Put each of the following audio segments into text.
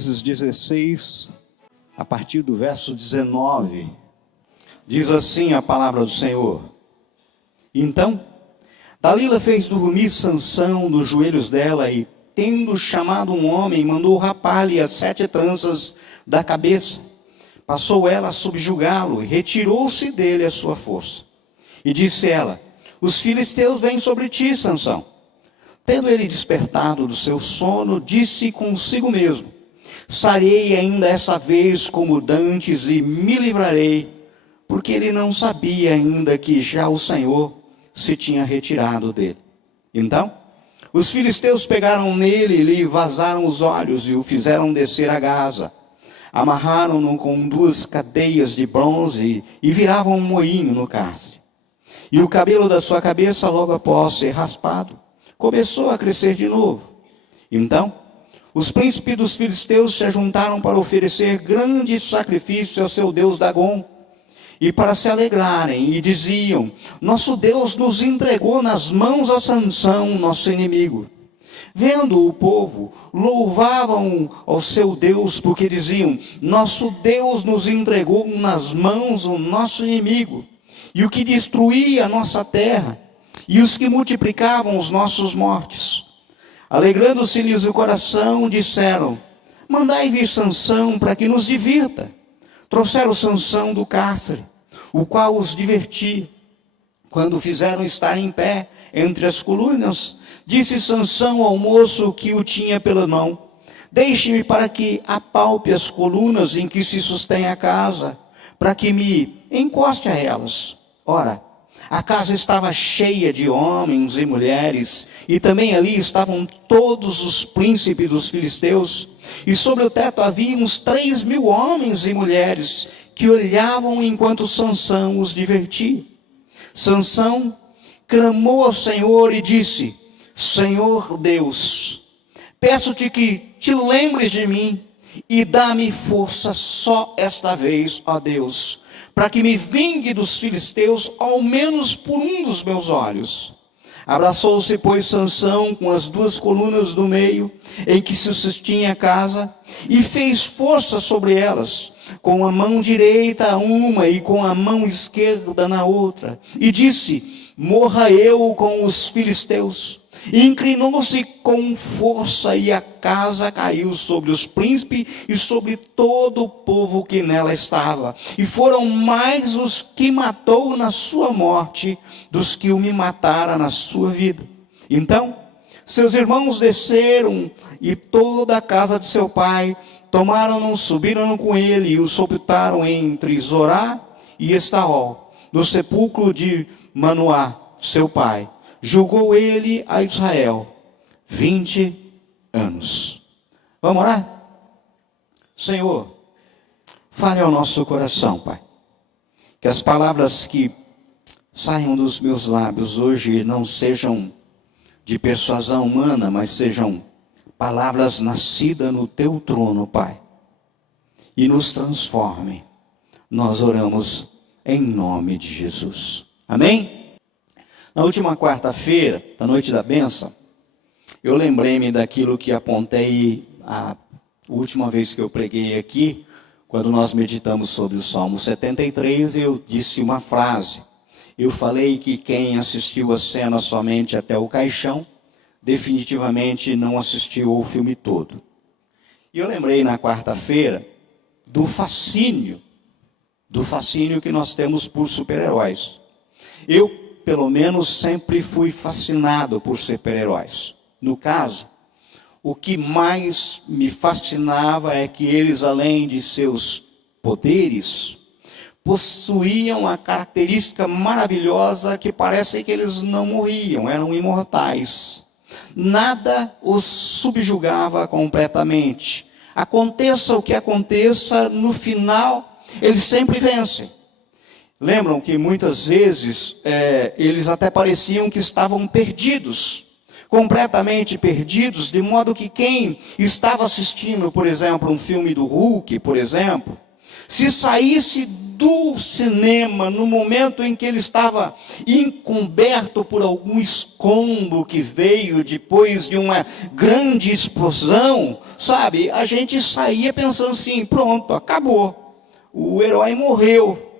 Juízes 16, a partir do verso 19, diz assim a palavra do Senhor: Então, Dalila fez dormir Sansão nos joelhos dela e, tendo chamado um homem, mandou rapar-lhe as 7 tranças da cabeça. Passou ela a subjugá-lo e retirou-se dele a sua força. E disse ela: Os filisteus vêm sobre ti, Sansão. Tendo ele despertado do seu sono, disse consigo mesmo: Sarei ainda essa vez como dantes e me livrarei, porque ele não sabia ainda que já o Senhor se tinha retirado dele. Então, os filisteus pegaram nele e lhe vazaram os olhos e o fizeram descer a Gaza. Amarraram-no com 2 cadeias de bronze e viravam um moinho no cárcere. E o cabelo da sua cabeça, logo após ser raspado, começou a crescer de novo. Então, os príncipes dos filisteus se ajuntaram para oferecer grande sacrifício ao seu deus Dagom, e para se alegrarem, e diziam: Nosso Deus nos entregou nas mãos a Sansão, nosso inimigo. Vendo o povo, louvavam ao seu Deus, porque diziam: Nosso Deus nos entregou nas mãos o nosso inimigo, e o que destruía a nossa terra, e os que multiplicavam os nossos mortes. Alegrando-se-lhes o coração, disseram: Mandai vir Sansão para que nos divirta. Trouxeram Sansão do cárcere, o qual os divertia. Quando o fizeram estar em pé entre as colunas, disse Sansão ao moço que o tinha pela mão: Deixe-me para que apalpe as colunas em que se sustém a casa, para que me encoste a elas. Ora, a casa estava cheia de homens e mulheres, e também ali estavam todos os príncipes dos filisteus, e sobre o teto havia uns 3.000 homens e mulheres, que olhavam enquanto Sansão os divertia. Sansão clamou ao Senhor e disse: Senhor Deus, peço-te que te lembres de mim, e dá-me força só esta vez, ó Deus, para que me vingue dos filisteus, ao menos por um dos meus olhos. Abraçou-se, pois, Sansão com as 2 colunas do meio, em que se sustinha a casa, e fez força sobre elas, com a mão direita uma e com a mão esquerda na outra, e disse: Morra eu com os filisteus. E inclinou-se com força, e a casa caiu sobre os príncipes e sobre todo o povo que nela estava. E foram mais os que matou na sua morte dos que o me matara na sua vida. Então, seus irmãos desceram, e toda a casa de seu pai tomaram-no, subiram com ele, e o sepultaram entre Zorá e Estaol, no sepulcro de Manoá, seu pai. Julgou ele a Israel 20 anos. Vamos orar? Senhor, fale ao nosso coração, Pai. Que as palavras que saiam dos meus lábios hoje não sejam de persuasão humana, mas sejam palavras nascidas no teu trono, Pai. E nos transformem. Nós oramos em nome de Jesus. Amém? Na última quarta-feira, da noite da bênção, eu lembrei-me daquilo que apontei a última vez que eu preguei aqui, quando nós meditamos sobre o Salmo 73, eu disse uma frase. Eu falei que quem assistiu a cena somente até o caixão, definitivamente não assistiu ao filme todo. E eu lembrei na quarta-feira do fascínio que nós temos por super-heróis. Eu, pelo menos, sempre fui fascinado por super-heróis. No caso, o que mais me fascinava é que eles, além de seus poderes, possuíam a característica maravilhosa que parece que eles não morriam, eram imortais. Nada os subjugava completamente. Aconteça o que aconteça, no final, eles sempre vencem. Lembram que muitas vezes eles até pareciam que estavam perdidos, completamente perdidos, de modo que quem estava assistindo, por exemplo, um filme do Hulk, por exemplo, Se saísse do cinema no momento em que ele estava encoberto por algum escombro que veio depois de uma grande explosão, sabe? A gente saía pensando assim, pronto, acabou. O herói morreu.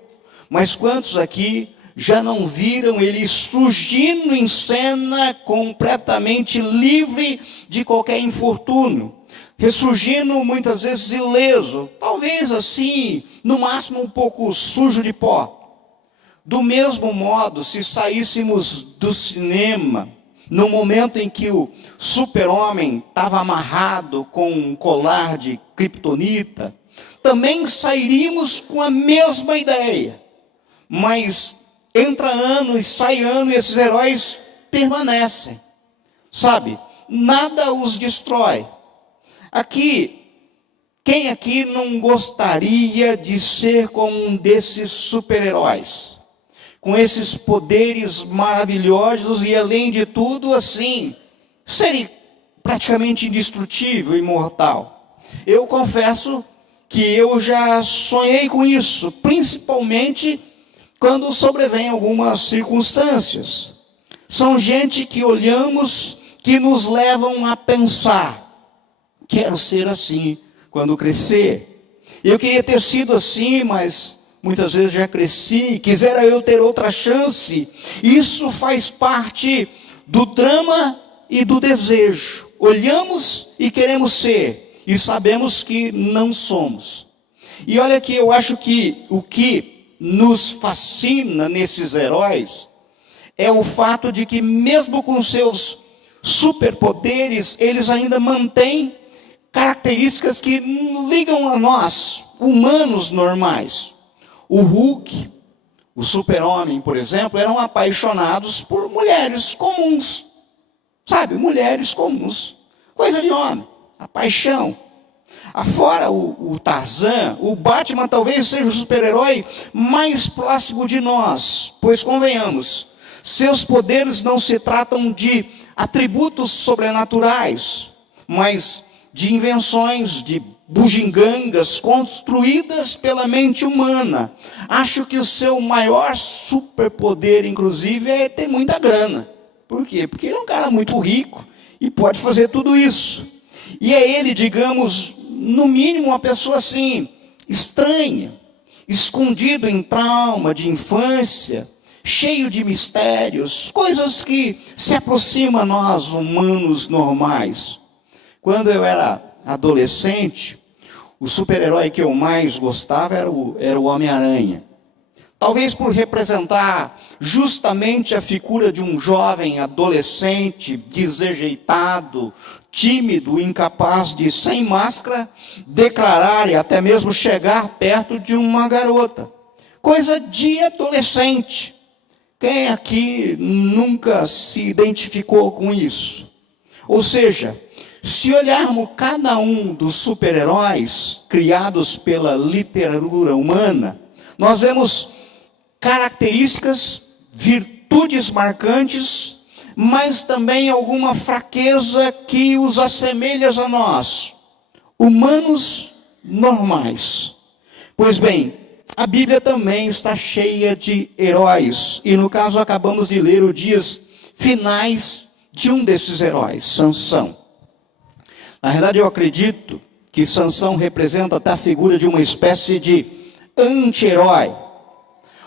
Mas quantos aqui já não viram ele surgindo em cena completamente livre de qualquer infortúnio? Ressurgindo muitas vezes ileso, talvez assim, no máximo um pouco sujo de pó. Do mesmo modo, se saíssemos do cinema, no momento em que o super-homem estava amarrado com um colar de criptonita, também sairíamos com a mesma ideia. Mas entra ano e sai ano e esses heróis permanecem. Sabe, nada os destrói. Quem aqui não gostaria de ser como um desses super-heróis? Com esses poderes maravilhosos e, além de tudo, assim, ser praticamente indestrutível, imortal. Eu confesso que eu já sonhei com isso, principalmente quando sobrevêm algumas circunstâncias. São gente que olhamos, que nos levam a pensar. Quero ser assim quando crescer. Eu queria ter sido assim, mas muitas vezes já cresci. Quisera eu ter outra chance. Isso faz parte do drama e do desejo. Olhamos e queremos ser, e sabemos que não somos. E olha que eu acho que o que nos fascina nesses heróis é o fato de que mesmo com seus superpoderes, eles ainda mantêm características que ligam a nós, humanos normais. O Hulk, o super-homem, por exemplo, eram apaixonados por mulheres comuns. Sabe, mulheres comuns. Coisa de homem, a paixão. Afora o Tarzan, o Batman talvez seja o super-herói mais próximo de nós. Pois convenhamos, seus poderes não se tratam de atributos sobrenaturais, mas de invenções, de bugigangas construídas pela mente humana. Acho que o seu maior superpoder, inclusive, é ter muita grana. Por quê? Porque ele é um cara muito rico e pode fazer tudo isso. E é ele, digamos, no mínimo uma pessoa assim, estranha, escondido em trauma de infância, cheio de mistérios, coisas que se aproximam a nós, humanos normais. Quando eu era adolescente, o super-herói que eu mais gostava era o Homem-Aranha. Talvez por representar justamente a figura de um jovem adolescente, desajeitado, tímido, incapaz de, sem máscara, declarar e até mesmo chegar perto de uma garota. Coisa de adolescente. Quem aqui nunca se identificou com isso? Ou seja, se olharmos cada um dos super-heróis criados pela literatura humana, nós vemos características, virtudes marcantes, mas também alguma fraqueza que os assemelha a nós, humanos normais. Pois bem, a Bíblia também está cheia de heróis, e no caso acabamos de ler os dias finais de um desses heróis, Sansão. Na verdade, eu acredito que Sansão representa até a figura de uma espécie de anti-herói.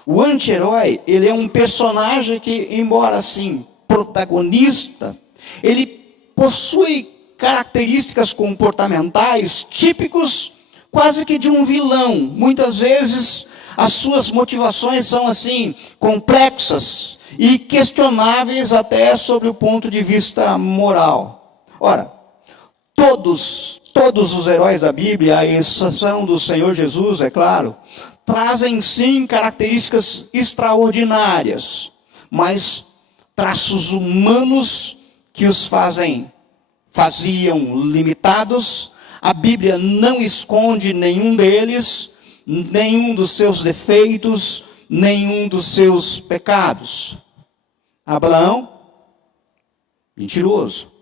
O anti-herói, ele é um personagem que, embora assim, protagonista, ele possui características comportamentais típicos quase que de um vilão. Muitas vezes as suas motivações são assim, complexas e questionáveis até sobre o ponto de vista moral. Ora, todos os heróis da Bíblia, à exceção do Senhor Jesus, é claro, trazem sim características extraordinárias, mas traços humanos que os faziam limitados. A Bíblia não esconde nenhum deles, nenhum dos seus defeitos, nenhum dos seus pecados. Abraão, mentiroso.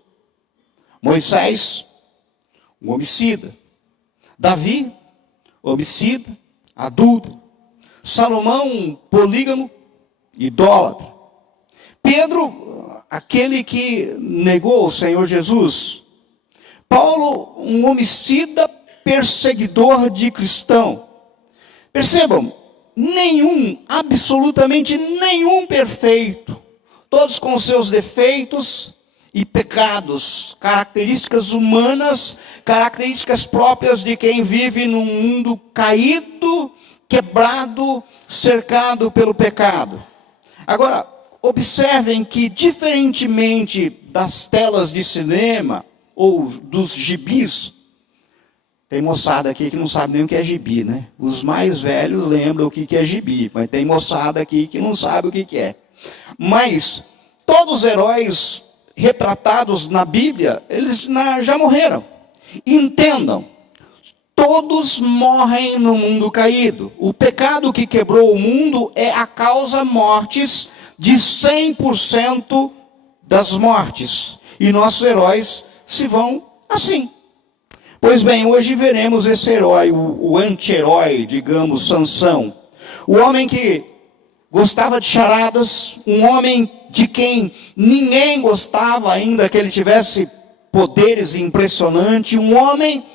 Moisés, um homicida. Davi, homicida. adúltero. Salomão, polígamo, idólatra. Pedro, aquele que negou o Senhor Jesus. Paulo, um homicida, perseguidor de cristão. Percebam, absolutamente nenhum perfeito, todos com seus defeitos e pecados, características humanas, características próprias de quem vive num mundo caído, quebrado, cercado pelo pecado. Agora, observem que, diferentemente das telas de cinema ou dos gibis, tem moçada aqui que não sabe nem o que é gibi, né? Os mais velhos lembram o que é gibi, mas tem moçada aqui que não sabe o que é. Mas todos os heróis retratados na Bíblia, eles já morreram. Entendam, todos morrem no mundo caído. O pecado que quebrou o mundo é a causa mortes de 100% das mortes. E nossos heróis se vão assim. Pois bem, hoje veremos esse herói, o anti-herói, digamos, Sansão. O homem que gostava de charadas, um homem de quem ninguém gostava ainda que ele tivesse poderes impressionantes, um homem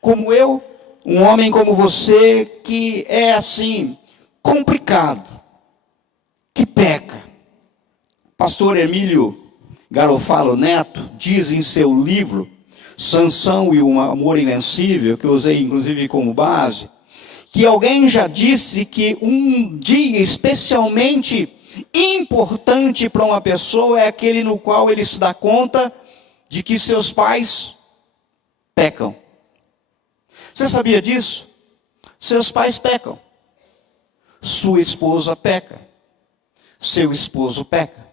como eu, um homem como você, que é assim, complicado, que peca. Pastor Emílio Garofalo Neto diz em seu livro, Sansão e o Amor Invencível, que eu usei inclusive como base, que alguém já disse que um dia especialmente importante para uma pessoa é aquele no qual ele se dá conta de que seus pais pecam. Você sabia disso? Seus pais pecam. Sua esposa peca. Seu esposo peca.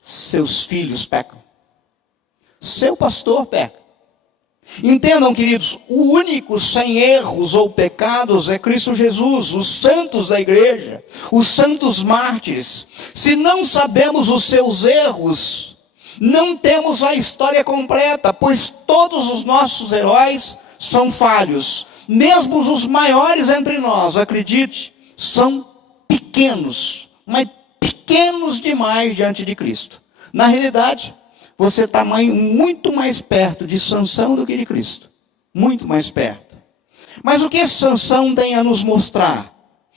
Seus filhos pecam. Seu pastor peca. Entendam, queridos, o único sem erros ou pecados é Cristo Jesus, os santos da igreja, os santos mártires. Se não sabemos os seus erros, não temos a história completa, pois todos os nossos heróis são falhos. Mesmo os maiores entre nós, acredite, são pequenos, mas pequenos demais diante de Cristo. Na realidade, você está muito mais perto de Sansão do que de Cristo. Muito mais perto. Mas o que Sansão tem a nos mostrar?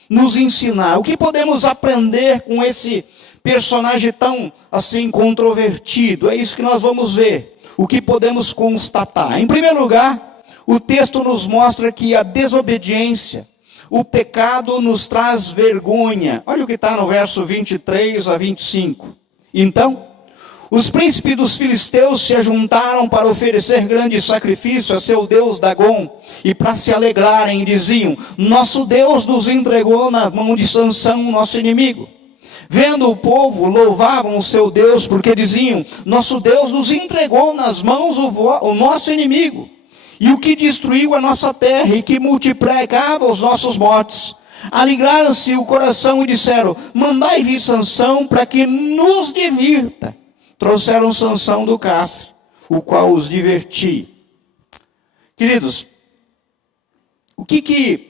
Nos ensinar? O que podemos aprender com esse personagem tão assim controvertido? É isso que nós vamos ver. O que podemos constatar? Em primeiro lugar, o texto nos mostra que a desobediência, o pecado nos traz vergonha. Olha o que está no verso 23 a 25. Então, os príncipes dos filisteus se ajuntaram para oferecer grande sacrifício a seu deus Dagom, e para se alegrarem, diziam, nosso Deus nos entregou na mão de Sansão, nosso inimigo. Vendo o povo, louvavam o seu Deus, porque diziam, nosso Deus nos entregou nas mãos o nosso inimigo, e o que destruiu a nossa terra, e que multiplicava os nossos mortos. Alegraram-se o coração e disseram, mandai vir Sansão para que nos divirta. Trouxeram Sansão do cárcere, o qual os divertia. Queridos, o que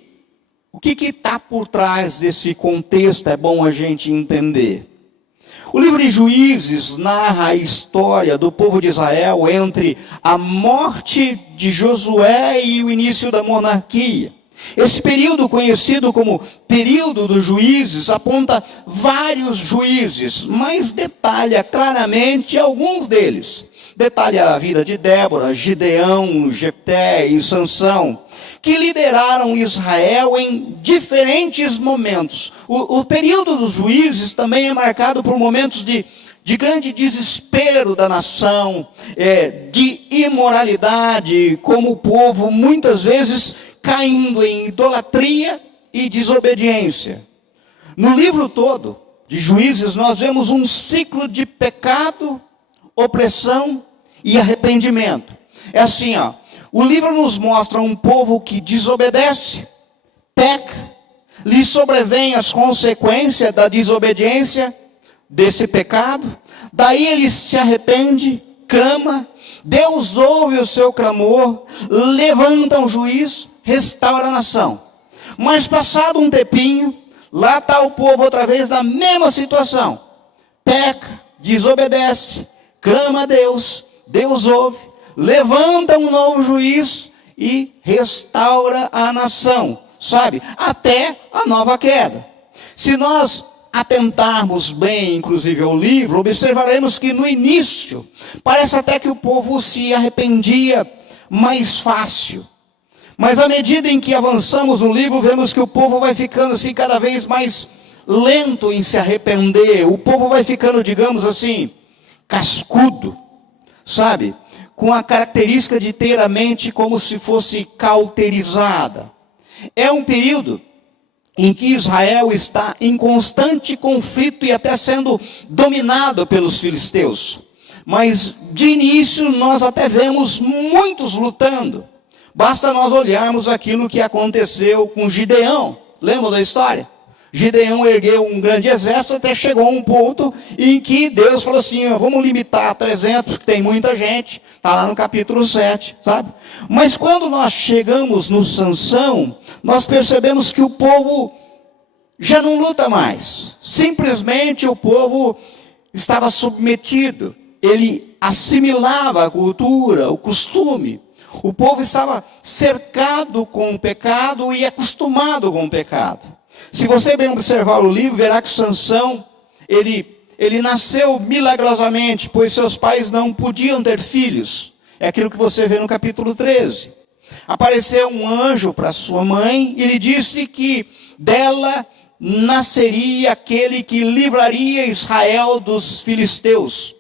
está por trás desse contexto é bom a gente entender. O livro de Juízes narra a história do povo de Israel entre a morte de Josué e o início da monarquia. Esse período, conhecido como período dos juízes, aponta vários juízes, mas detalha claramente alguns deles. Detalha a vida de Débora, Gideão, Jefté e Sansão, que lideraram Israel em diferentes momentos. O período dos juízes também é marcado por momentos de grande desespero da nação, de imoralidade, como o povo muitas vezes caindo em idolatria e desobediência. No livro todo de Juízes, nós vemos um ciclo de pecado, opressão e arrependimento. É assim, o livro nos mostra um povo que desobedece, peca, lhe sobrevêm as consequências da desobediência, desse pecado, daí ele se arrepende, clama, Deus ouve o seu clamor, levanta um juiz, restaura a nação. Mas passado um tempinho, lá está o povo outra vez na mesma situação. Peca, desobedece, clama a Deus, Deus ouve, levanta um novo juiz e restaura a nação, sabe? Até a nova queda. Se nós atentarmos bem, inclusive, ao livro, observaremos que no início, parece até que o povo se arrependia mais fácil. Mas à medida em que avançamos no livro, vemos que o povo vai ficando assim cada vez mais lento em se arrepender. O povo vai ficando, digamos assim, cascudo, sabe? Com a característica de ter a mente como se fosse cauterizada. É um período em que Israel está em constante conflito e até sendo dominado pelos filisteus. Mas de início nós até vemos muitos lutando. Basta nós olharmos aquilo que aconteceu com Gideão. Lembram da história? Gideão ergueu um grande exército, até chegou a um ponto em que Deus falou assim, vamos limitar a 300, porque tem muita gente. Está lá no capítulo 7, sabe? Mas quando nós chegamos no Sansão, nós percebemos que o povo já não luta mais. Simplesmente o povo estava submetido. Ele assimilava a cultura, o costume. O povo estava cercado com o pecado e acostumado com o pecado. Se você bem observar o livro, verá que Sansão, ele nasceu milagrosamente, pois seus pais não podiam ter filhos. É aquilo que você vê no capítulo 13. Apareceu um anjo para sua mãe e lhe disse que dela nasceria aquele que livraria Israel dos filisteus.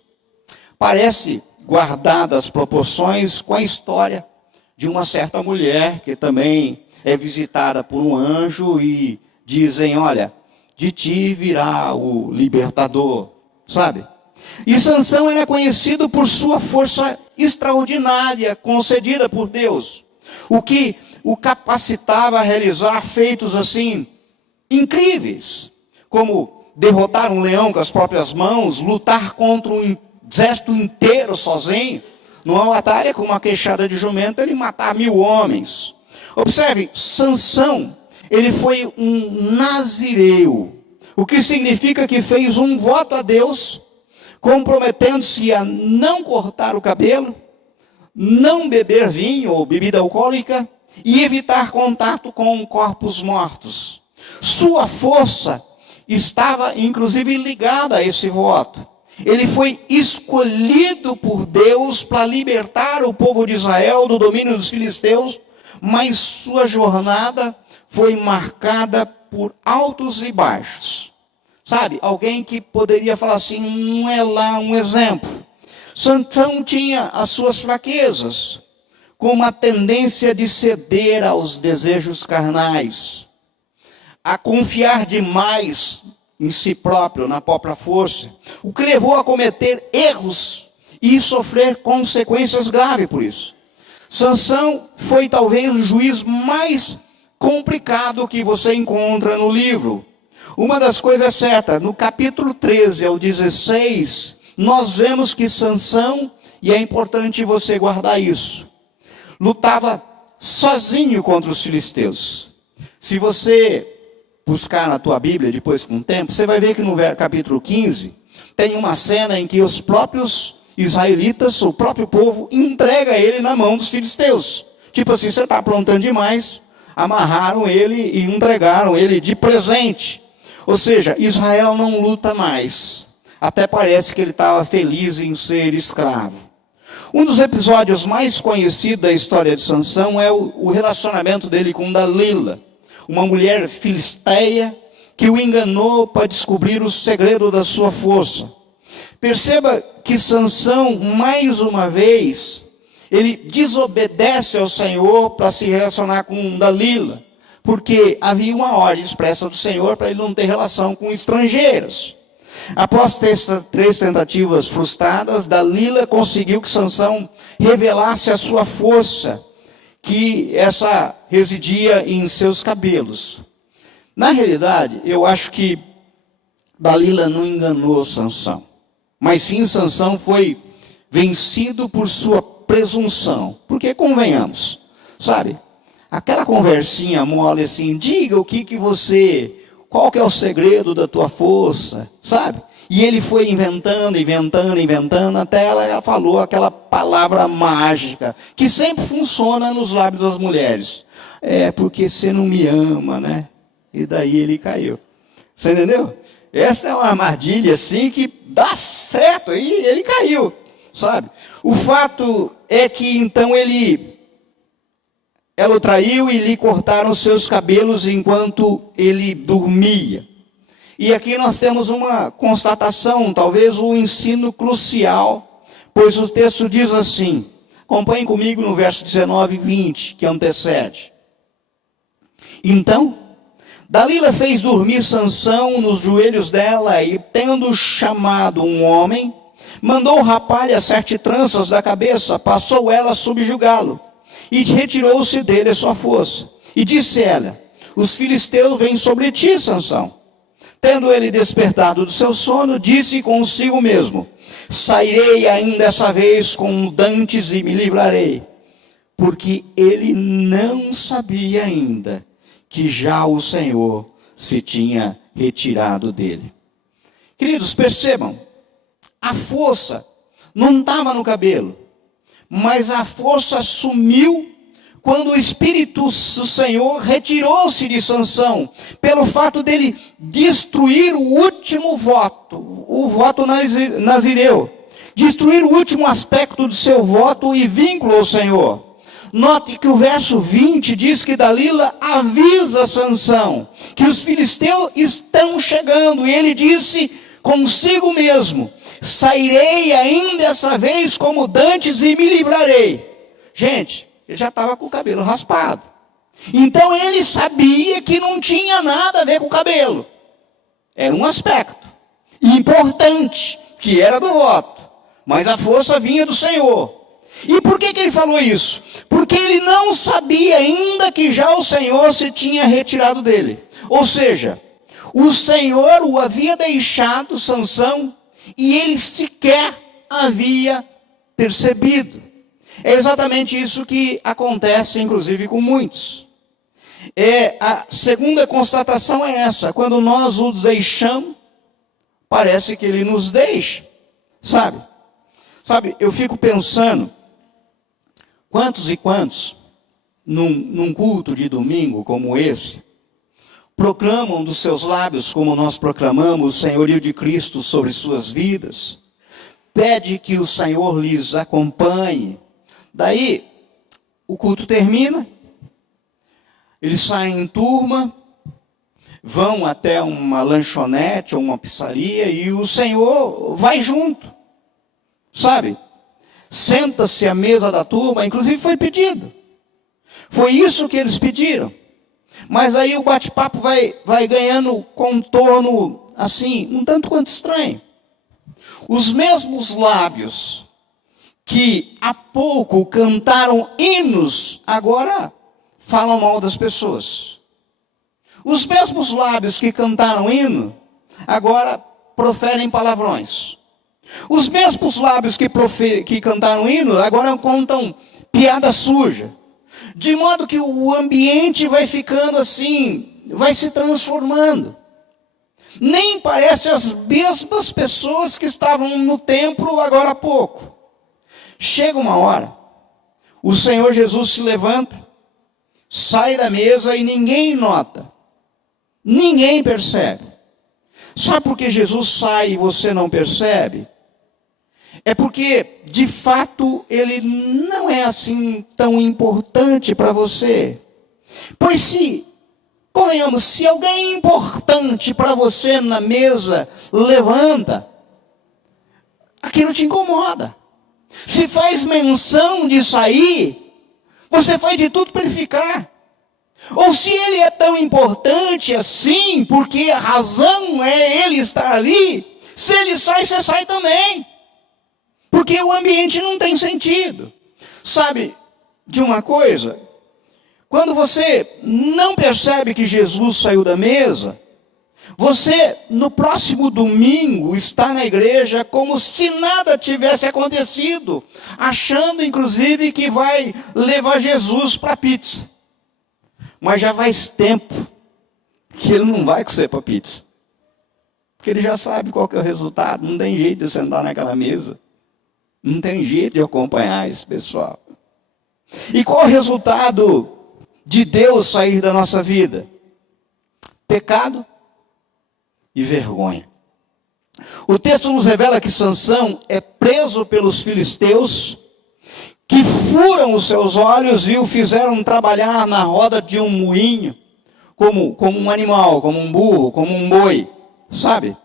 Parece guardadas as proporções com a história de uma certa mulher que também é visitada por um anjo e dizem, olha, de ti virá o libertador, sabe? E Sansão era conhecido por sua força extraordinária concedida por Deus, o que o capacitava a realizar feitos assim incríveis, como derrotar um leão com as próprias mãos, lutar contra um exército inteiro sozinho, numa batalha com uma queixada de jumento, ele matar 1000 homens. Observe, Sansão, ele foi um nazireu, o que significa que fez um voto a Deus, comprometendo-se a não cortar o cabelo, não beber vinho ou bebida alcoólica e evitar contato com corpos mortos. Sua força estava inclusive ligada a esse voto. Ele foi escolhido por Deus para libertar o povo de Israel do domínio dos filisteus, mas sua jornada foi marcada por altos e baixos. Sabe, alguém que poderia falar assim, não é lá um exemplo. Sansão tinha as suas fraquezas, com uma tendência de ceder aos desejos carnais, a confiar demais em si próprio, na própria força, o que levou a cometer erros e sofrer consequências graves por isso. Sansão foi talvez o juiz mais complicado que você encontra no livro. Uma das coisas certas, no capítulo 13 ao 16, nós vemos que Sansão, e é importante você guardar isso, lutava sozinho contra os filisteus. Se você buscar na tua Bíblia depois com o tempo, você vai ver que no capítulo 15, tem uma cena em que os próprios israelitas, o próprio povo, entrega ele na mão dos filisteus. Tipo assim, você está aprontando demais, amarraram ele e entregaram ele de presente. Ou seja, Israel não luta mais. Até parece que ele estava feliz em ser escravo. Um dos episódios mais conhecidos da história de Sansão é o relacionamento dele com Dalila, uma mulher filisteia que o enganou para descobrir o segredo da sua força. Perceba que Sansão, mais uma vez, ele desobedece ao Senhor para se relacionar com Dalila, porque havia uma ordem expressa do Senhor para ele não ter relação com estrangeiros. Após 3 tentativas frustradas, Dalila conseguiu que Sansão revelasse a sua força, que essa residia em seus cabelos. Na realidade, eu acho que Dalila não enganou Sansão, mas sim Sansão foi vencido por sua presunção. Porque convenhamos, sabe, aquela conversinha mole assim, diga qual que é o segredo da tua força, sabe? E ele foi inventando, até ela falou aquela palavra mágica, que sempre funciona nos lábios das mulheres. É porque você não me ama, né? E daí ele caiu. Você entendeu? Essa é uma armadilha assim que dá certo, e ele caiu, sabe? O fato é que então ela o traiu e lhe cortaram os seus cabelos enquanto ele dormia. E aqui nós temos uma constatação, talvez um ensino crucial, pois o texto diz assim, acompanhem comigo no verso 19 e 20, que antecede. Então, Dalila fez dormir Sansão nos joelhos dela e, tendo chamado um homem, mandou rapar-lhe as 7 tranças da cabeça, passou ela a subjugá-lo e retirou-se dele a sua força. E disse ela, os filisteus vêm sobre ti, Sansão. Tendo ele despertado do seu sono, disse consigo mesmo, sairei ainda dessa vez com dantes e me livrarei. Porque ele não sabia ainda que já o Senhor se tinha retirado dele. Queridos, percebam, a força não estava no cabelo, mas a força sumiu quando o Espírito do Senhor retirou-se de Sansão, pelo fato dele destruir o último voto, o voto nazireu, destruir o último aspecto do seu voto e vínculo ao Senhor. Note que o verso 20 diz que Dalila avisa Sansão que os filisteus estão chegando, e ele disse consigo mesmo, sairei ainda dessa vez como dantes e me livrarei. Gente, ele já estava com o cabelo raspado. Então ele sabia que não tinha nada a ver com o cabelo. Era um aspecto importante, que era do voto. Mas a força vinha do Senhor. E por que ele falou isso? Porque ele não sabia ainda que já o Senhor se tinha retirado dele. Ou seja, o Senhor o havia deixado, Sansão, e ele sequer havia percebido. É exatamente isso que acontece, inclusive, com muitos. A segunda constatação é essa: quando nós o deixamos, parece que ele nos deixa. Sabe, eu fico pensando, quantos e quantos, num culto de domingo como esse, proclamam dos seus lábios, como nós proclamamos, o senhorio de Cristo sobre suas vidas, pede que o Senhor lhes acompanhe. Daí, o culto termina, eles saem em turma, vão até uma lanchonete ou uma pizzaria e o Senhor vai junto, sabe? Senta-se à mesa da turma, inclusive foi pedido. Foi isso que eles pediram. Mas aí o bate-papo vai ganhando contorno assim, um tanto quanto estranho. Os mesmos lábios que há pouco cantaram hinos, agora falam mal das pessoas. Os mesmos lábios que cantaram hino, agora proferem palavrões. Os mesmos lábios que cantaram hino, agora contam piada suja. De modo que o ambiente vai ficando assim, vai se transformando. Nem parece as mesmas pessoas que estavam no templo agora há pouco. Chega uma hora, o Senhor Jesus se levanta, sai da mesa e ninguém nota, ninguém percebe. Sabe por que Jesus sai e você não percebe? É porque, de fato, ele não é assim tão importante para você. Pois convenhamos, se alguém importante para você na mesa levanta, aquilo te incomoda. Se faz menção de sair, você faz de tudo para ele ficar. Ou se ele é tão importante assim, porque a razão é ele estar ali, se ele sai, você sai também. Porque o ambiente não tem sentido. Sabe de uma coisa? Quando você não percebe que Jesus saiu da mesa, você, no próximo domingo, está na igreja como se nada tivesse acontecido, achando, inclusive, que vai levar Jesus para a pizza. Mas já faz tempo que ele não vai com você para pizza. Porque ele já sabe qual que é o resultado. Não tem jeito de sentar naquela mesa. Não tem jeito de acompanhar esse pessoal. E qual o resultado de Deus sair da nossa vida? Pecado e vergonha. O texto nos revela que Sansão é preso pelos filisteus, que furam os seus olhos e o fizeram trabalhar na roda de um moinho, como um animal, como um burro, como um boi, sabe?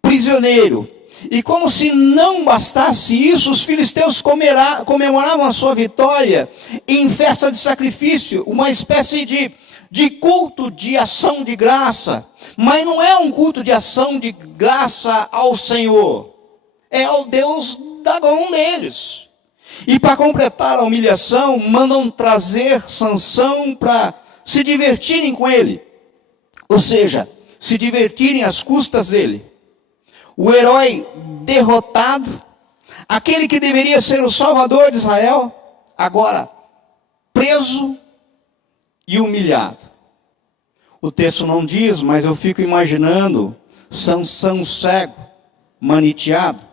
Prisioneiro. E como se não bastasse isso, os filisteus comemoravam a sua vitória em festa de sacrifício, uma espécie de culto de ação de graça. Mas não é um culto de ação de graça ao Senhor, é ao Deus Dagom deles. E para completar a humilhação, mandam trazer Sansão para se divertirem com ele. Ou seja, se divertirem às custas dele. O herói derrotado, aquele que deveria ser o salvador de Israel, agora preso e humilhado. O texto não diz, mas eu fico imaginando Sansão cego, maniteado,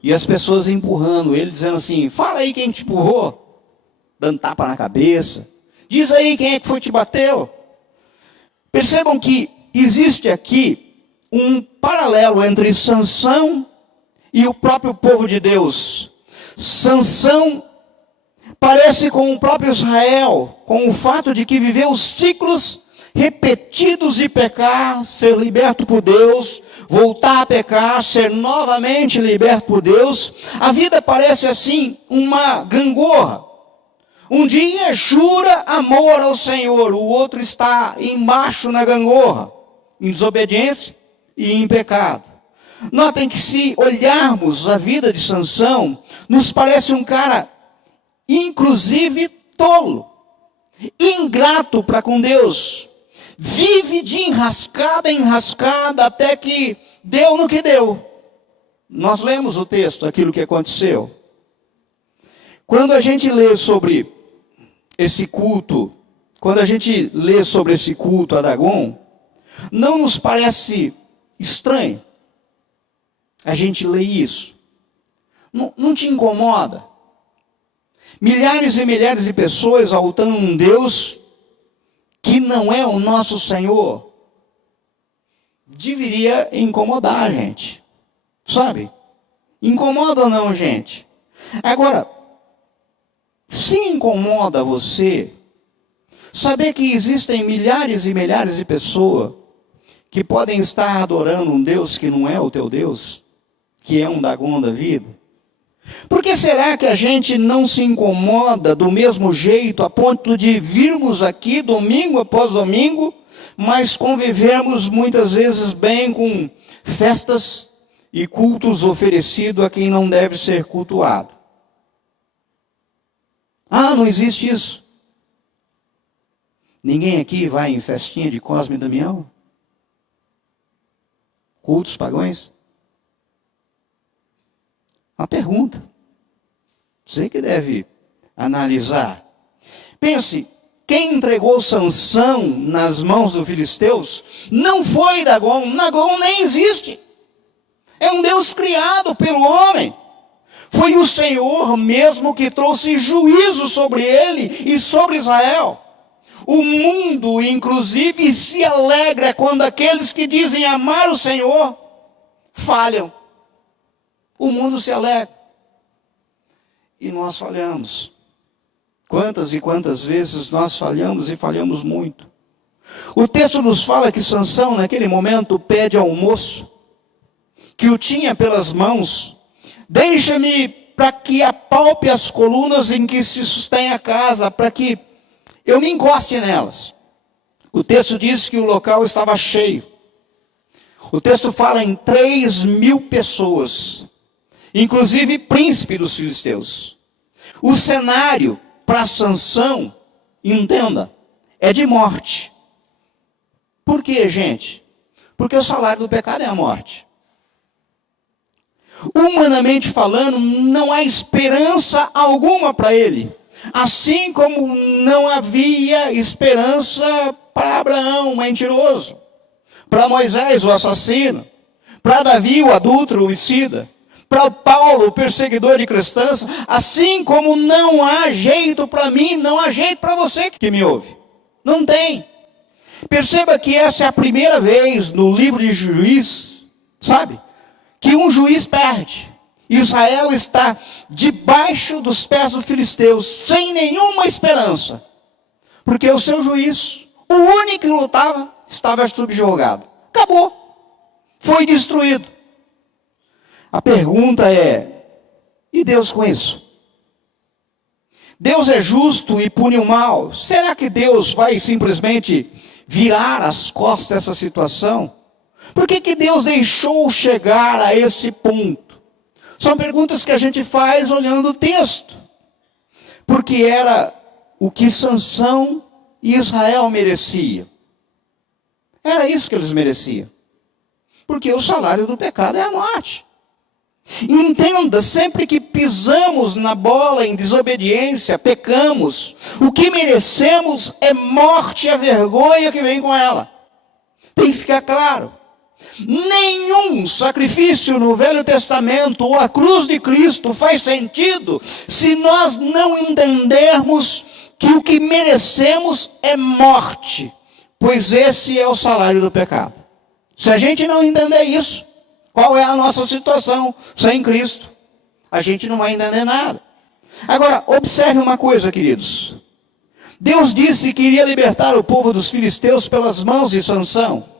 e as pessoas empurrando ele, dizendo assim: fala aí quem te empurrou, dando tapa na cabeça, diz aí quem é que foi que te bateu. Percebam que existe aqui um paralelo entre Sansão e o próprio povo de Deus. Sansão parece com o próprio Israel, com o fato de que viveu ciclos repetidos de pecar, ser liberto por Deus, voltar a pecar, ser novamente liberto por Deus. A vida parece assim uma gangorra. Um dia jura amor ao Senhor, o outro está embaixo na gangorra, em desobediência e em pecado. Notem que se olharmos a vida de Sansão, nos parece um cara, inclusive tolo, ingrato para com Deus. Vive de enrascada em enrascada até que deu no que deu. Nós lemos o texto, aquilo que aconteceu. Quando a gente lê sobre esse culto, a Dagom, não nos parece estranho a gente lê isso. Não te incomoda? Milhares e milhares de pessoas exaltando um Deus que não é o nosso Senhor, deveria incomodar a gente, sabe? Incomoda ou não, gente? Agora, se incomoda você saber que existem milhares e milhares de pessoas que podem estar adorando um Deus que não é o teu Deus, que é um Dagom da vida? Por que será que a gente não se incomoda do mesmo jeito, a ponto de virmos aqui domingo após domingo, mas convivermos muitas vezes bem com festas e cultos oferecidos a quem não deve ser cultuado? Ah, não existe isso. Ninguém aqui vai em festinha de Cosme e Damião? Cultos pagãos? Uma pergunta. Você que deve analisar. Pense, quem entregou Sansão nas mãos dos filisteus não foi Dagom. Dagom nem existe. É um Deus criado pelo homem. Foi o Senhor mesmo que trouxe juízo sobre ele e sobre Israel. O mundo, inclusive, se alegra quando aqueles que dizem amar o Senhor falham. O mundo se alegra. E nós falhamos. Quantas e quantas vezes nós falhamos e falhamos muito. O texto nos fala que Sansão, naquele momento, pede ao moço, que o tinha pelas mãos: deixa-me para que apalpe as colunas em que se sustém a casa, para que eu me encoste nelas. O texto diz que o local estava cheio. O texto fala em 3.000 pessoas, inclusive príncipe dos filisteus. O cenário para Sansão, entenda, é de morte. Por quê, gente? Porque o salário do pecado é a morte. Humanamente falando, não há esperança alguma para ele. Assim como não havia esperança para Abraão, o mentiroso, para Moisés, o assassino, para Davi, o adúltero, o homicida, para Paulo, o perseguidor de cristãs, assim como não há jeito para mim, não há jeito para você que me ouve. Não tem. Perceba que essa é a primeira vez no livro de Juiz, sabe, que um juiz perde. Israel está debaixo dos pés dos filisteus, sem nenhuma esperança. Porque o seu juiz, o único que lutava, estava subjugado. Acabou. Foi destruído. A pergunta é, e Deus com isso? Deus é justo e pune o mal. Será que Deus vai simplesmente virar as costas dessa situação? Por que Deus deixou chegar a esse ponto? São perguntas que a gente faz olhando o texto. Porque era o que Sansão e Israel mereciam. Era isso que eles mereciam. Porque o salário do pecado é a morte. Entenda, sempre que pisamos na bola em desobediência, pecamos, o que merecemos é morte e a vergonha que vem com ela. Tem que ficar claro. Nenhum sacrifício no Velho Testamento ou a cruz de Cristo faz sentido se nós não entendermos que o que merecemos é morte, pois esse é o salário do pecado. Se a gente não entender isso, qual é a nossa situação sem Cristo? A gente não vai entender nada. Agora, observe uma coisa, queridos. Deus disse que iria libertar o povo dos filisteus pelas mãos de Sansão.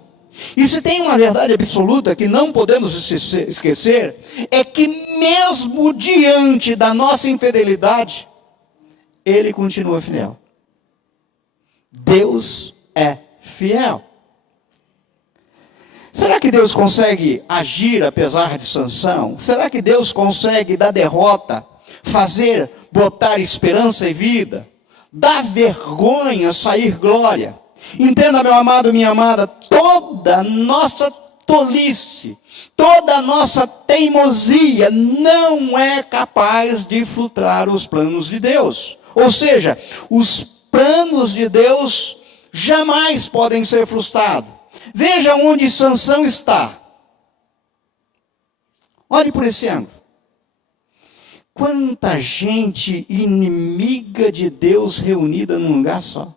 E se tem uma verdade absoluta que não podemos esquecer, é que mesmo diante da nossa infidelidade, Ele continua fiel. Deus é fiel. Será que Deus consegue agir apesar de Sansão? Será que Deus consegue da derrota fazer botar esperança e vida? Da vergonha sair glória? Entenda, meu amado, minha amada, toda nossa tolice, toda nossa teimosia não é capaz de frustrar os planos de Deus. Ou seja, os planos de Deus jamais podem ser frustrados. Veja onde Sansão está. Olhe por esse ângulo. Quanta gente inimiga de Deus reunida num lugar só.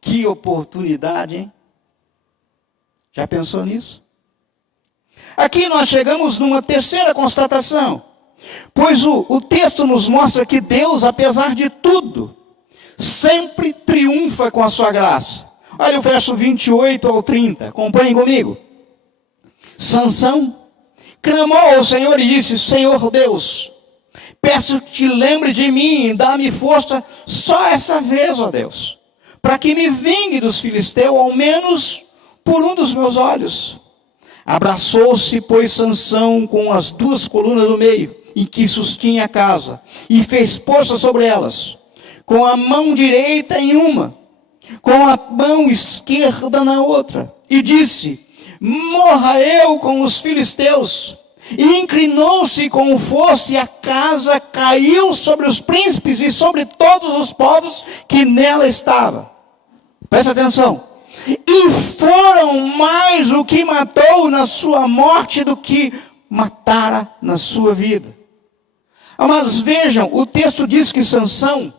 Que oportunidade, hein? Já pensou nisso? Aqui nós chegamos numa terceira constatação. Pois o texto nos mostra que Deus, apesar de tudo, sempre triunfa com a sua graça. Olha o verso 28 ao 30, acompanhem comigo. Sansão clamou ao Senhor e disse: Senhor Deus, peço que te lembre de mim e dá-me força só essa vez, ó Deus, para que me vingue dos filisteus, ao menos por um dos meus olhos. Abraçou-se, pois, Sansão com as duas colunas do meio, em que sustinha a casa, e fez força sobre elas, com a mão direita em uma, com a mão esquerda na outra, e disse: morra eu com os filisteus. E inclinou-se com força, e a casa caiu sobre os príncipes e sobre todos os povos que nela estavam. Presta atenção. E foram mais o que matou na sua morte do que matara na sua vida. Amados, vejam, o texto diz que Sansão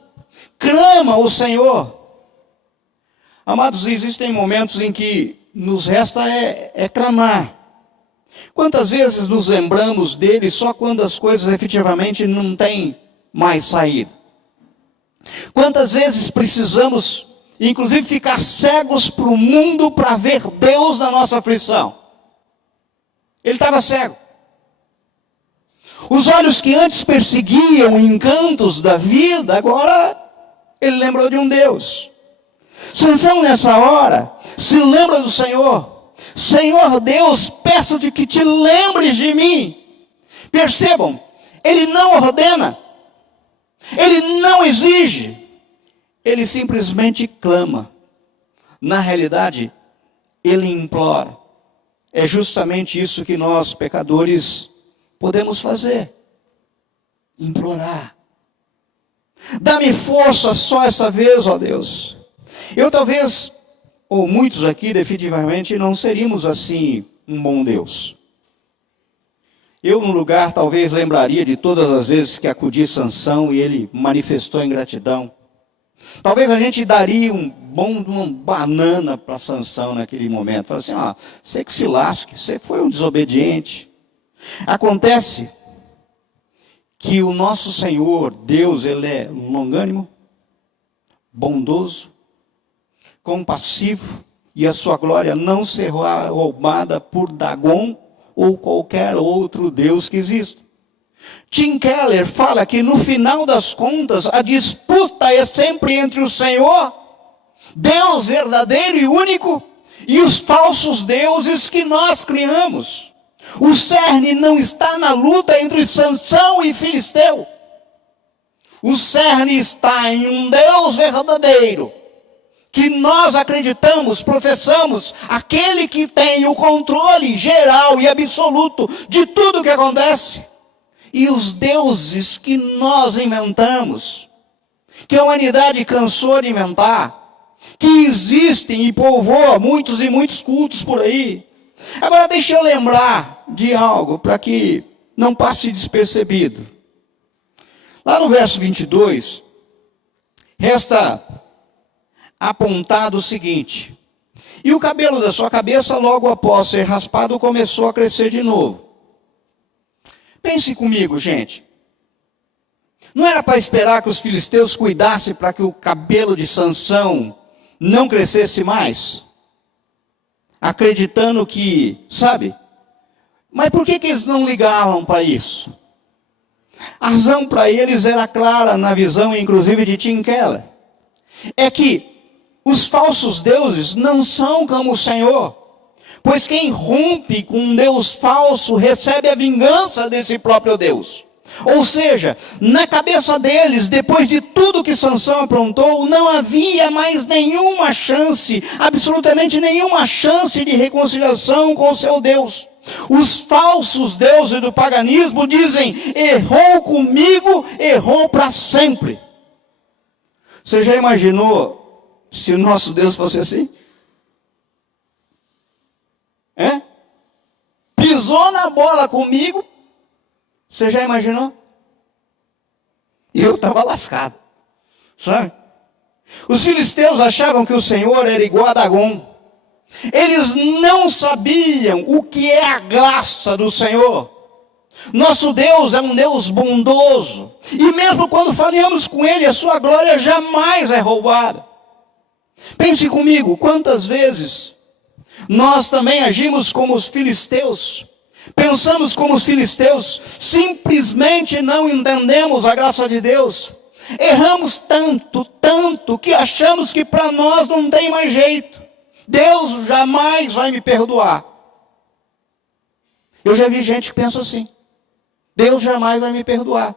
clama ao Senhor. Amados, existem momentos em que nos resta clamar. Quantas vezes nos lembramos dele só quando as coisas efetivamente não têm mais saída? Quantas vezes precisamos, inclusive, ficar cegos para o mundo para ver Deus na nossa aflição? Ele estava cego. Os olhos que antes perseguiam encantos da vida, agora ele lembrou de um Deus. Sansão, nessa hora, se lembra do Senhor. Senhor Deus, peço-te que te lembres de mim. Percebam, ele não ordena, ele não exige, ele simplesmente clama. Na realidade, ele implora. É justamente isso que nós, pecadores, podemos fazer. implorar. Dá-me força só essa vez, ó Deus. Eu talvez, ou muitos aqui definitivamente, não seríamos assim um bom Deus. Eu, no lugar, talvez lembraria de todas as vezes que acudi Sansão e ele manifestou ingratidão. Talvez a gente daria uma banana para Sansão naquele momento. Fala assim, você que se lasque, você foi um desobediente. Acontece que o nosso Senhor, Deus, Ele é longânimo, bondoso, compassivo, e a sua glória não será roubada por Dagon ou qualquer outro Deus que exista. Tim Keller fala que no final das contas, a disputa é sempre entre o Senhor, Deus verdadeiro e único, e os falsos deuses que nós criamos. O cerne não está na luta entre Sansão e Filisteu. O cerne está em um Deus verdadeiro, que nós acreditamos, professamos, aquele que tem o controle geral e absoluto de tudo que acontece. E os deuses que nós inventamos, que a humanidade cansou de inventar, que existem e povoam muitos e muitos cultos por aí. Agora deixa eu lembrar de algo para que não passe despercebido. Lá no verso 22, resta apontado o seguinte: e o cabelo da sua cabeça, logo após ser raspado, começou a crescer de novo. Pense comigo, gente. Não era para esperar que os filisteus cuidassem para que o cabelo de Sansão não crescesse mais? Acreditando que, sabe? Mas por que eles não ligavam para isso? A razão para eles era clara na visão, inclusive, de Tim Keller. É que os falsos deuses não são como o Senhor. Pois quem rompe com um Deus falso recebe a vingança desse próprio Deus. Ou seja, na cabeça deles, depois de tudo que Sansão aprontou, não havia mais nenhuma chance, absolutamente nenhuma chance de reconciliação com o seu Deus. Os falsos deuses do paganismo dizem: errou comigo, errou para sempre. Você já imaginou se o nosso Deus fosse assim? Pisou na bola comigo, você já imaginou? E eu estava lascado, sabe? Os filisteus achavam que o Senhor era igual a Dagon. Eles não sabiam o que é a graça do Senhor. Nosso Deus é um Deus bondoso, e mesmo quando falhamos com Ele, a sua glória jamais é roubada. Pense comigo, quantas vezes nós também agimos como os filisteus, pensamos como os filisteus, simplesmente não entendemos a graça de Deus, erramos tanto, que achamos que para nós não tem mais jeito, Deus jamais vai me perdoar. Eu já vi gente que pensa assim: Deus jamais vai me perdoar.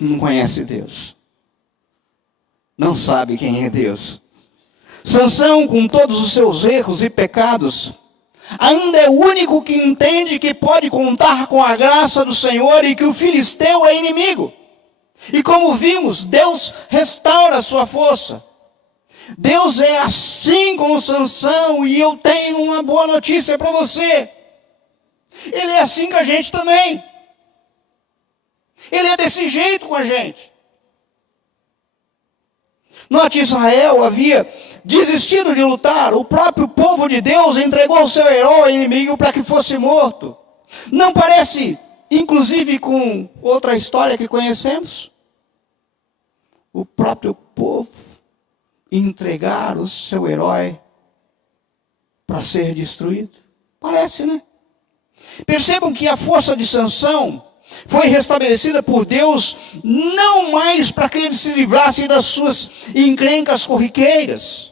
Não conhece Deus, não sabe quem é Deus. Sansão, com todos os seus erros e pecados, ainda é o único que entende que pode contar com a graça do Senhor e que o filisteu é inimigo. E como vimos, Deus restaura a sua força. Deus é assim com Sansão, e eu tenho uma boa notícia para você. Ele é assim com a gente também. Ele é desse jeito com a gente. Note, Israel havia desistido de lutar. O próprio povo de Deus entregou o seu herói ao inimigo para que fosse morto. Não parece, inclusive, com outra história que conhecemos? O próprio povo entregar o seu herói para ser destruído. Parece, né? Percebam que a força de Sansão foi restabelecida por Deus, não mais para que ele se livrasse das suas encrencas corriqueiras,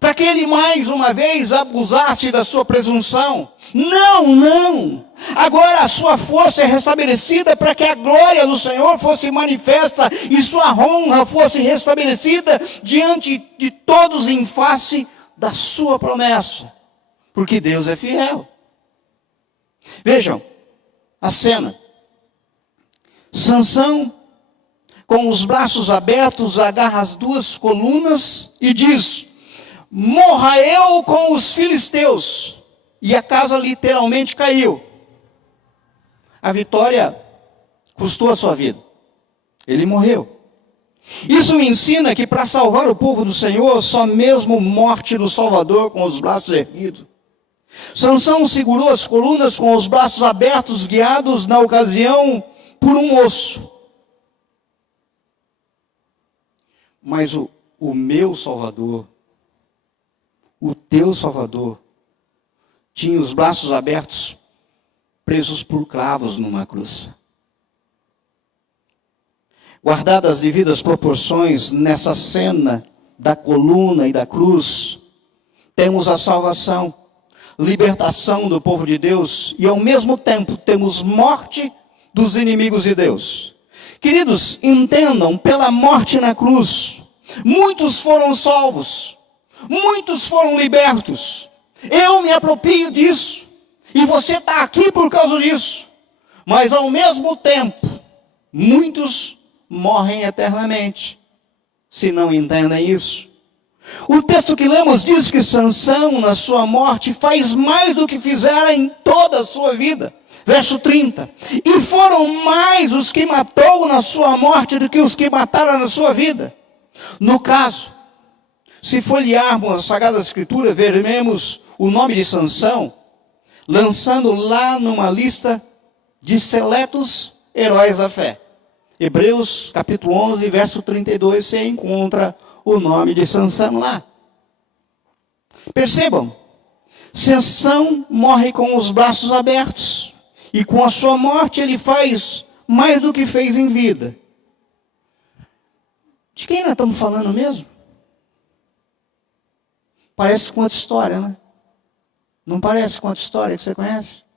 para que ele mais uma vez abusasse da sua presunção. Não. Agora a sua força é restabelecida para que a glória do Senhor fosse manifesta e sua honra fosse restabelecida diante de todos em face da sua promessa. Porque Deus é fiel. Vejam, a cena. Sansão, com os braços abertos, agarra as duas colunas e diz: morra eu com os filisteus. E a casa literalmente caiu. A vitória custou a sua vida. Ele morreu. Isso me ensina que para salvar o povo do Senhor, só mesmo morte do Salvador com os braços erguidos. Sansão segurou as colunas com os braços abertos, guiados na ocasião por um osso. Mas o meu Salvador, o teu Salvador, tinha os braços abertos, presos por cravos numa cruz. Guardadas as devidas proporções, nessa cena da coluna e da cruz, temos a salvação, libertação do povo de Deus, e ao mesmo tempo temos morte dos inimigos de Deus. Queridos, entendam, pela morte na cruz, muitos foram salvos, muitos foram libertos. Eu me aproprio disso, e você está aqui por causa disso. Mas ao mesmo tempo, muitos morrem eternamente, se não entendem isso. O texto que lemos diz que Sansão, na sua morte, faz mais do que fizera em toda a sua vida. Verso 30. E foram mais os que matou na sua morte do que os que mataram na sua vida. No caso, se folhearmos a Sagrada Escritura, veremos o nome de Sansão lançando lá numa lista de seletos heróis da fé. Hebreus capítulo 11, verso 32, você encontra o nome de Sansão lá. Percebam, Sansão morre com os braços abertos, e com a sua morte ele faz mais do que fez em vida. De quem nós estamos falando mesmo? Parece com outra história, né? Não parece com outra história que você conhece?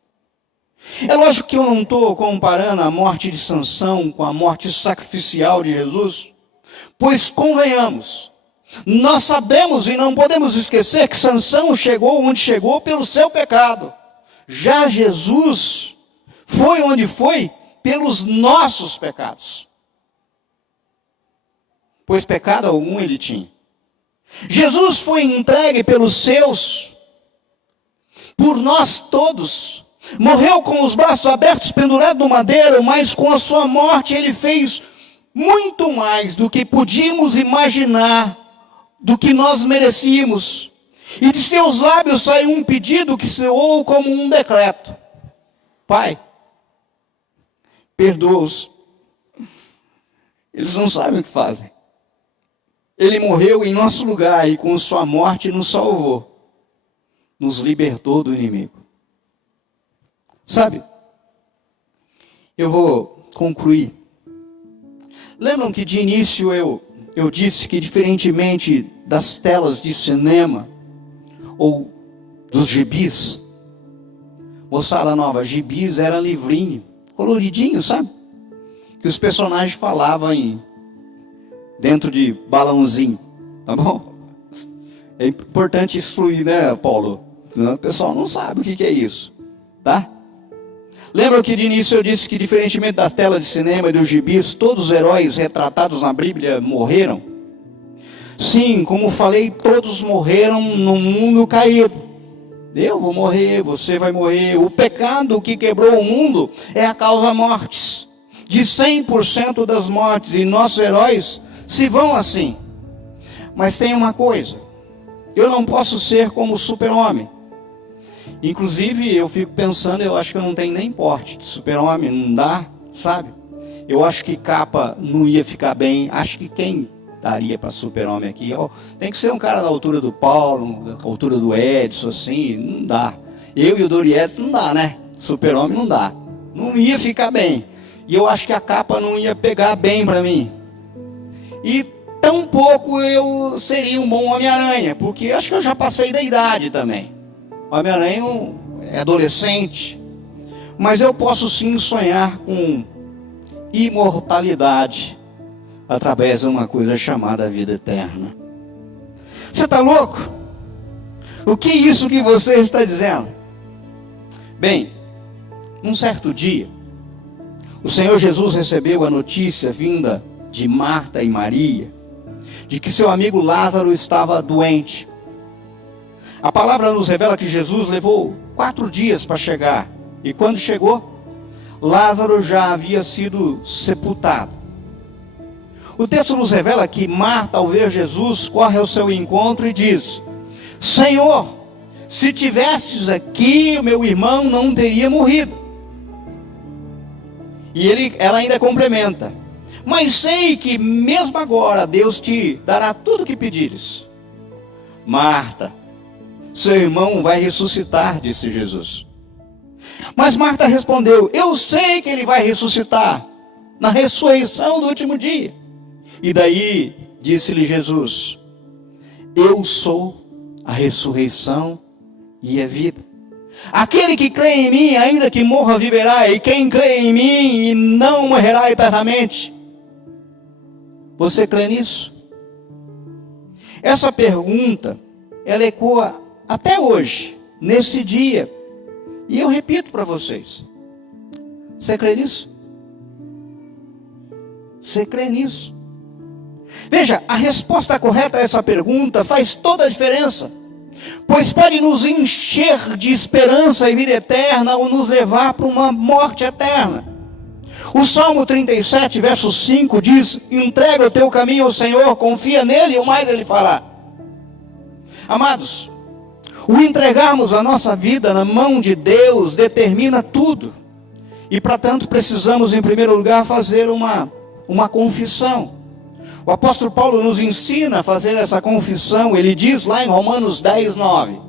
É lógico que eu não estou comparando a morte de Sansão com a morte sacrificial de Jesus, pois convenhamos, nós sabemos e não podemos esquecer que Sansão chegou onde chegou pelo seu pecado. Já Jesus foi onde foi pelos nossos pecados, pois pecado algum ele tinha. Jesus foi entregue pelos seus, por nós todos. Morreu com os braços abertos, pendurado no madeiro, mas com a sua morte ele fez muito mais do que podíamos imaginar, do que nós merecíamos. E de seus lábios saiu um pedido que soou como um decreto: Pai, perdoa-os, eles não sabem o que fazem. Ele morreu em nosso lugar e com sua morte nos salvou, nos libertou do inimigo. Sabe, eu vou concluir. Lembram que de início eu disse que, diferentemente das telas de cinema ou dos gibis, moçada nova, gibis era livrinho, coloridinho, sabe? Que os personagens falavam dentro de balãozinho, tá bom? É importante excluir, né, Paulo? O pessoal não sabe o que é isso, tá? Lembra que de início eu disse que, diferentemente da tela de cinema e dos gibis, todos os heróis retratados na Bíblia morreram? Sim, como falei, todos morreram no mundo caído. Eu vou morrer, você vai morrer. O pecado que quebrou o mundo é a causa mortes. De 100% das mortes, e nossos heróis se vão assim. Mas tem uma coisa, eu não posso ser como o super-homem. Inclusive, eu fico pensando, eu acho que eu não tenho nem porte de super-homem, não dá, sabe? Eu acho que capa não ia ficar bem. Acho que quem daria para super-homem aqui? Tem que ser um cara da altura do Paulo, da altura do Edson, assim, não dá. Eu e o Dorieto não dá, né? Super-homem não dá. Não ia ficar bem. E eu acho que a capa não ia pegar bem para mim. E tampouco eu seria um bom Homem-Aranha, porque acho que eu já passei da idade também. O Homem-Aranha é adolescente, mas eu posso sim sonhar com imortalidade através de uma coisa chamada vida eterna. Você está louco? O que é isso que você está dizendo? Bem, um certo dia, o Senhor Jesus recebeu a notícia vinda de Marta e Maria, de que seu amigo Lázaro estava doente. A palavra nos revela que Jesus levou 4 dias para chegar, e quando chegou, Lázaro já havia sido sepultado. O texto nos revela que Marta, ao ver Jesus, corre ao seu encontro e diz: Senhor, se tivesses aqui, o meu irmão não teria morrido. E ela ainda complementa: mas sei que mesmo agora Deus te dará tudo o que pedires. Marta, seu irmão vai ressuscitar, disse Jesus. Mas Marta respondeu: eu sei que ele vai ressuscitar na ressurreição do último dia. E daí disse-lhe Jesus: eu sou a ressurreição e a vida. Aquele que crê em mim, ainda que morra, viverá. E quem crê em mim e não morrerá eternamente. Você crê nisso? Essa pergunta, ela ecoa até hoje, nesse dia. E eu repito para vocês: você crê nisso? Você crê nisso? Veja, a resposta correta a essa pergunta faz toda a diferença, pois pode nos encher de esperança e vida eterna, ou nos levar para uma morte eterna. O Salmo 37, verso 5 diz: entrega o teu caminho ao Senhor, confia nele e o mais ele fará. Amados, o entregarmos a nossa vida na mão de Deus determina tudo. E para tanto precisamos, em primeiro lugar, fazer uma confissão. O apóstolo Paulo nos ensina a fazer essa confissão. Ele diz lá em Romanos 10, 9: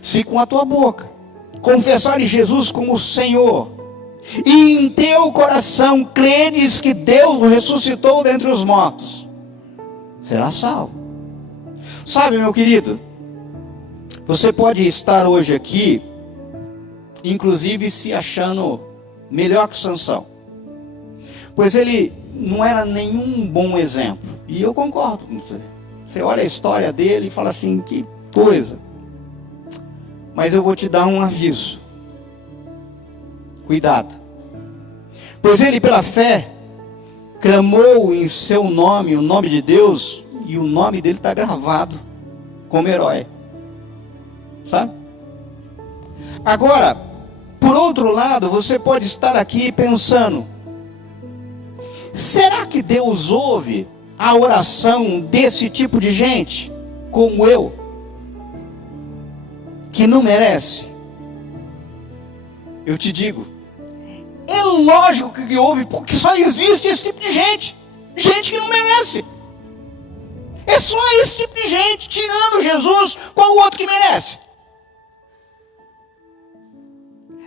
se com a tua boca confessares Jesus como Senhor, e em teu coração creres que Deus o ressuscitou dentre os mortos, será salvo. Sabe, meu querido, você pode estar hoje aqui, inclusive se achando melhor que Sansão, pois ele não era nenhum bom exemplo. E eu concordo com você. Você olha a história dele e fala assim: que coisa. Mas eu vou te dar um aviso: cuidado, pois ele pela fé clamou em seu nome, o nome de Deus, e o nome dele está gravado como herói, sabe? Agora, por outro lado, você pode estar aqui pensando: será que Deus ouve a oração desse tipo de gente, como eu, que não merece? Eu te digo, é lógico que ouve, porque só existe esse tipo de gente, gente que não merece. É só esse tipo de gente, tirando Jesus, qual o outro que merece?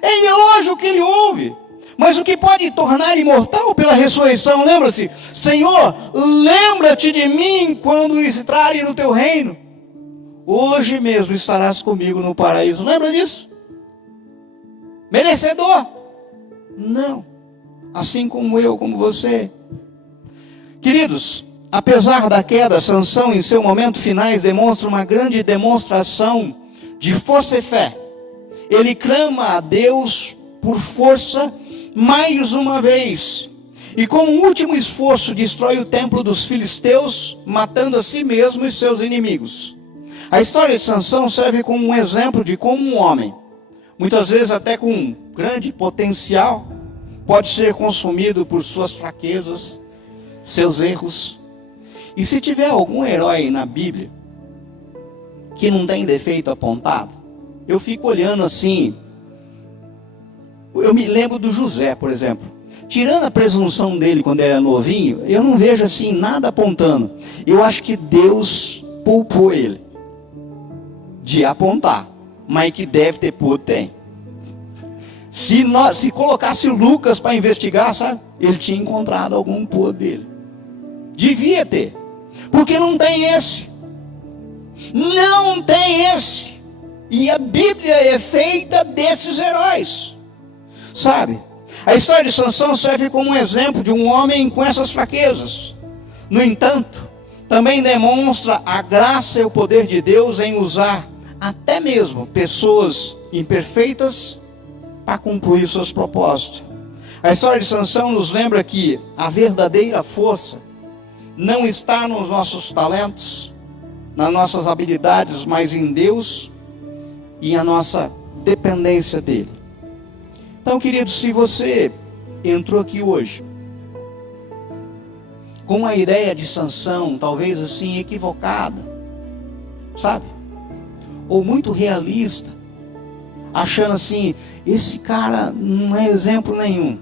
É lógico que ele ouve, mas o que pode tornar imortal pela ressurreição, lembra-se: Senhor, lembra-te de mim quando entrarem no teu reino. Hoje mesmo estarás comigo no paraíso. Lembra disso? Merecedor? Não. Assim como eu, como você. Queridos, apesar da queda, Sansão em seu momento finais demonstra uma grande demonstração de força e fé. Ele clama a Deus por força mais uma vez, e com um último esforço destrói o templo dos filisteus, matando a si mesmo e seus inimigos. A história de Sansão serve como um exemplo de como um homem, muitas vezes até com grande potencial, pode ser consumido por suas fraquezas, seus erros. E se tiver algum herói na Bíblia que não tem defeito apontado, eu fico olhando assim. Eu me lembro do José, por exemplo. Tirando a presunção dele quando ele era novinho, eu não vejo assim nada apontando. Eu acho que Deus poupou ele de apontar, mas que deve ter puro, tem. Se colocasse o Lucas para investigar, sabe, ele tinha encontrado algum puro dele. Devia ter, porque não tem esse. Não tem esse. E a Bíblia é feita desses heróis. Sabe, a história de Sansão serve como um exemplo de um homem com essas fraquezas. No entanto, também demonstra a graça e o poder de Deus em usar até mesmo pessoas imperfeitas para cumprir seus propósitos. A história de Sansão nos lembra que a verdadeira força não está nos nossos talentos, nas nossas habilidades, mas em Deus e a nossa dependência dele. Então, querido, se você entrou aqui hoje com uma ideia de Sansão, talvez assim equivocada, sabe? Ou muito realista, achando assim, esse cara não é exemplo nenhum.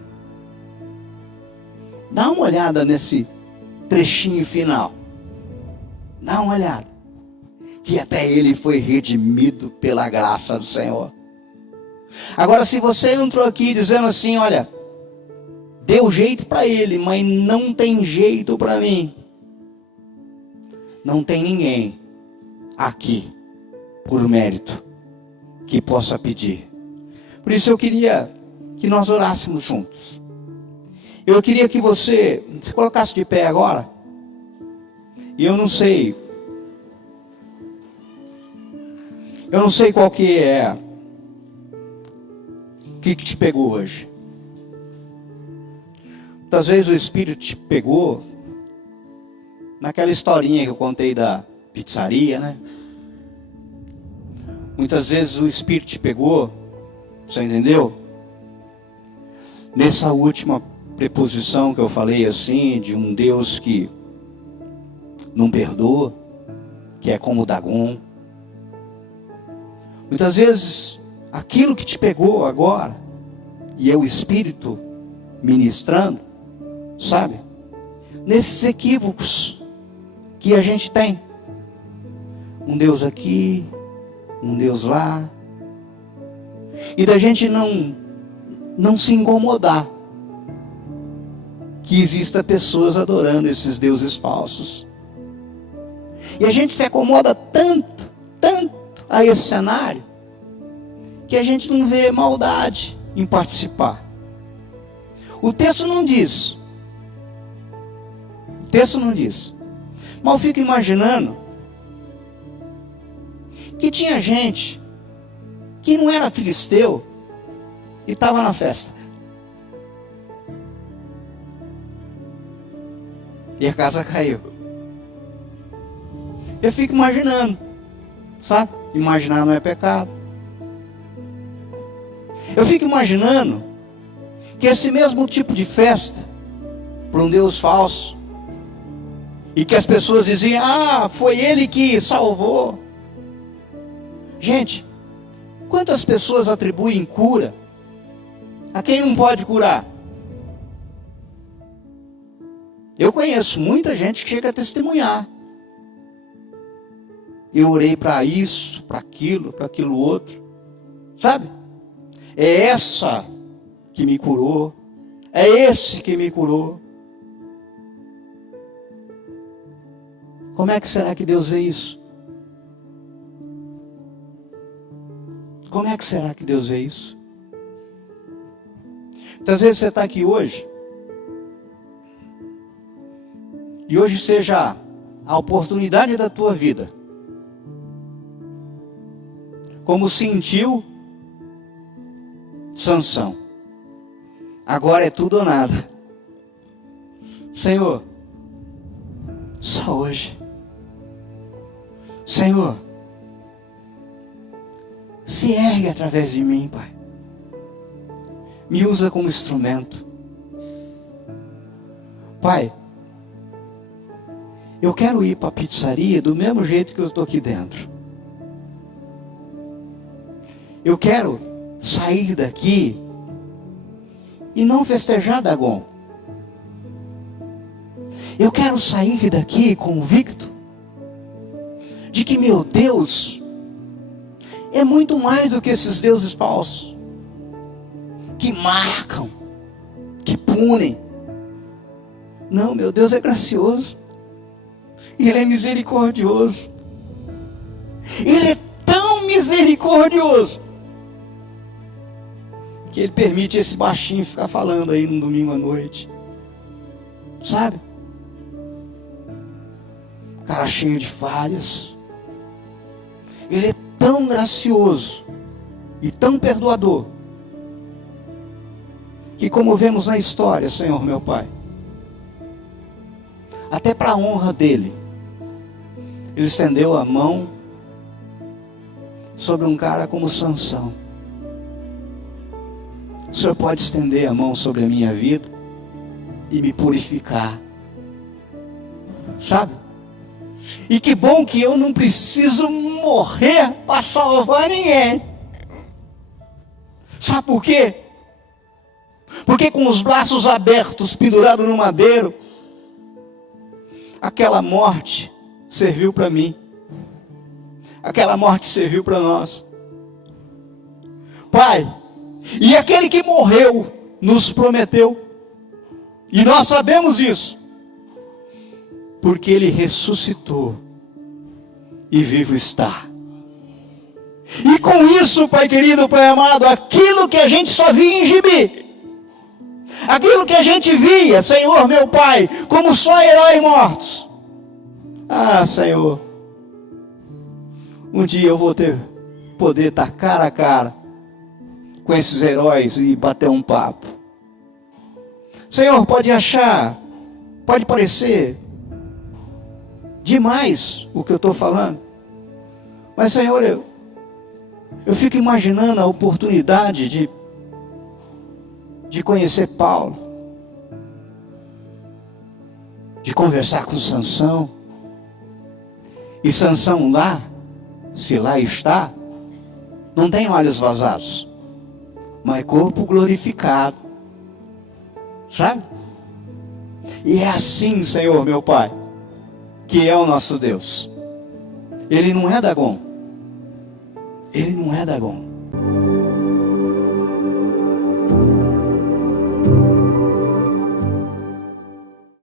Dá uma olhada nesse trechinho final. Dá uma olhada. Que até ele foi redimido pela graça do Senhor. Agora, se você entrou aqui dizendo assim, olha, deu jeito para ele, mas não tem jeito para mim. Não tem ninguém aqui, por mérito, que possa pedir. Por isso eu queria que nós orássemos juntos. Eu queria que você se colocasse de pé agora. E eu não sei qual que é, o que te pegou hoje. Muitas vezes o Espírito te pegou naquela historinha que eu contei da pizzaria, né? Muitas vezes o Espírito te pegou, você entendeu? Nessa última preposição que eu falei assim, de um Deus que não perdoa, que é como Dagon. Muitas vezes aquilo que te pegou agora, e é o Espírito ministrando, sabe? Nesses equívocos que a gente tem. Um Deus aqui, um Deus lá. E da gente não se incomodar que exista pessoas adorando esses deuses falsos. E a gente se acomoda tanto a esse cenário, que a gente não vê maldade em participar. O texto não diz. Mas eu fico imaginando que tinha gente que não era filisteu e estava na festa. E a casa caiu. Eu fico imaginando, sabe? Imaginar não é pecado. Eu fico imaginando que esse mesmo tipo de festa, para um Deus falso, e que as pessoas diziam, foi ele que salvou. Gente, quantas pessoas atribuem cura a quem não pode curar? Eu conheço muita gente que chega a testemunhar. Eu orei para isso, para aquilo outro. Sabe? É essa que me curou. É esse que me curou. Como é que será que Deus vê isso? Como é que será que Deus vê isso? Muitas vezes você está aqui hoje, e hoje seja a oportunidade da tua vida, como sentiu Sansão. Agora é tudo ou nada. Senhor, só hoje. Senhor, se ergue através de mim, Pai. Me usa como instrumento. Pai, eu quero ir para a pizzaria do mesmo jeito que eu estou aqui dentro. Eu quero sair daqui e não festejar Dagon. Eu quero sair daqui convicto de que meu Deus é muito mais do que esses deuses falsos, que marcam, que punem. Não, meu Deus é gracioso. Ele é misericordioso. Ele é tão misericordioso que Ele permite esse baixinho ficar falando aí no domingo à noite. Sabe? Cara cheio de falhas. Ele é tão gracioso e tão perdoador que, como vemos na história, Senhor meu Pai, até para a honra dele, ele estendeu a mão sobre um cara como Sansão. O Senhor pode estender a mão sobre a minha vida e me purificar, sabe? E que bom que eu não preciso morrer para salvar ninguém. Sabe por quê? Porque com os braços abertos, pendurado no madeiro, aquela morte serviu para mim. Aquela morte serviu para nós. Pai, e aquele que morreu nos prometeu, e nós sabemos isso, porque ele ressuscitou e vivo está. E com isso, Pai querido, Pai amado, aquilo que a gente só via em gibi, aquilo que a gente via, Senhor meu Pai, como só heróis mortos, Senhor, um dia eu vou poder estar cara a cara com esses heróis e bater um papo. Senhor, pode parecer demais o que eu estou falando, mas Senhor, eu fico imaginando a oportunidade de conhecer Paulo, de conversar com Sansão, e Sansão lá, se lá está, não tem olhos vazados, mas corpo glorificado, sabe? E é assim, Senhor meu Pai, que é o nosso Deus. Ele não é Dagon. Ele não é Dagon.